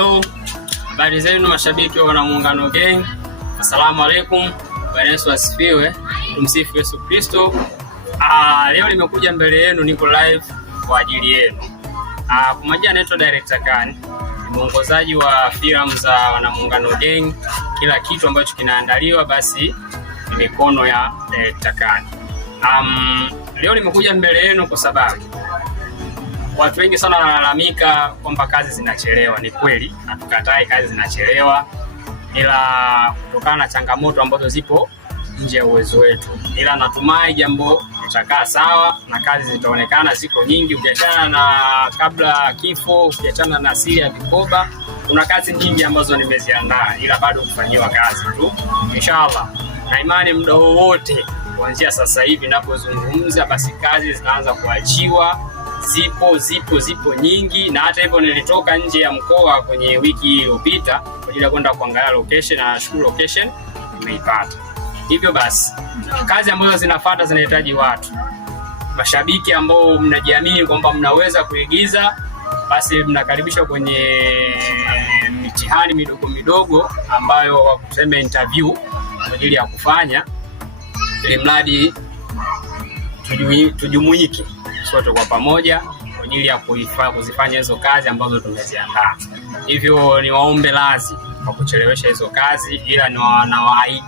Hello, habari zenu mashabiki wa Wanamuungano Gang. Asalamu alaikum. Bwana Yesu asifiwe. Tumsifu Yesu Kristo. Leo nimekuja mbele yenu, niko live kwa ajili yenu. Kwa majina naitwa Director Khan, mwongozaji wa filamu za Wanamuungano Gang. Kila kitu ambacho kinaandaliwa basi ni mikono ya Director Khan. Leo nimekuja mbele yenu kwa sababu watu wengi sana wanalalamika kwamba kazi zinachelewa. Ni kweli, hatukatai kazi zinachelewa, ila kutokana na changamoto ambazo zipo nje ya uwezo wetu, ila natumai jambo litakaa sawa na kazi zitaonekana ziko nyingi. Ukiachana na kabla kifo, ukiachana na siri ya vikoba, kuna kazi nyingi ambazo nimeziandaa, ila bado kufanyiwa kazi tu. Inshallah na imani muda wowote kuanzia sasa hivi ninapozungumza, basi kazi zinaanza kuachiwa. Zipo nyingi, na hata hivyo nilitoka nje ya mkoa kwenye wiki iliyopita kwa ajili ya kwenda kuangalia location, na nashukuru location nimeipata. Hivyo basi kazi ambazo zinafuata zinahitaji watu mashabiki ambao mnajiamini kwamba mnaweza kuigiza, basi mnakaribishwa kwenye mitihani midogo ambayo tuseme interview kwa ajili ya kufanya, ili mradi tujumuike sote kwa pamoja kwa ajili ya kuzifanya hizo kazi ambazo tumeziandaa. Hivyo niwaombe radhi kwa kuchelewesha hizo kazi, ila nawaahidi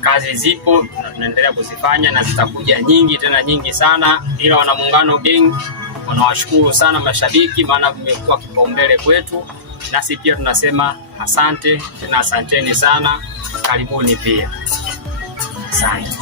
kazi zipo, tunaendelea kuzifanya na zitakuja nyingi, tena nyingi sana. Ila Wanamuungano Gang wanawashukuru sana mashabiki, maana mmekuwa kipaumbele kwetu, nasi pia tunasema asante, tena asanteni sana. Karibuni pia. Asante.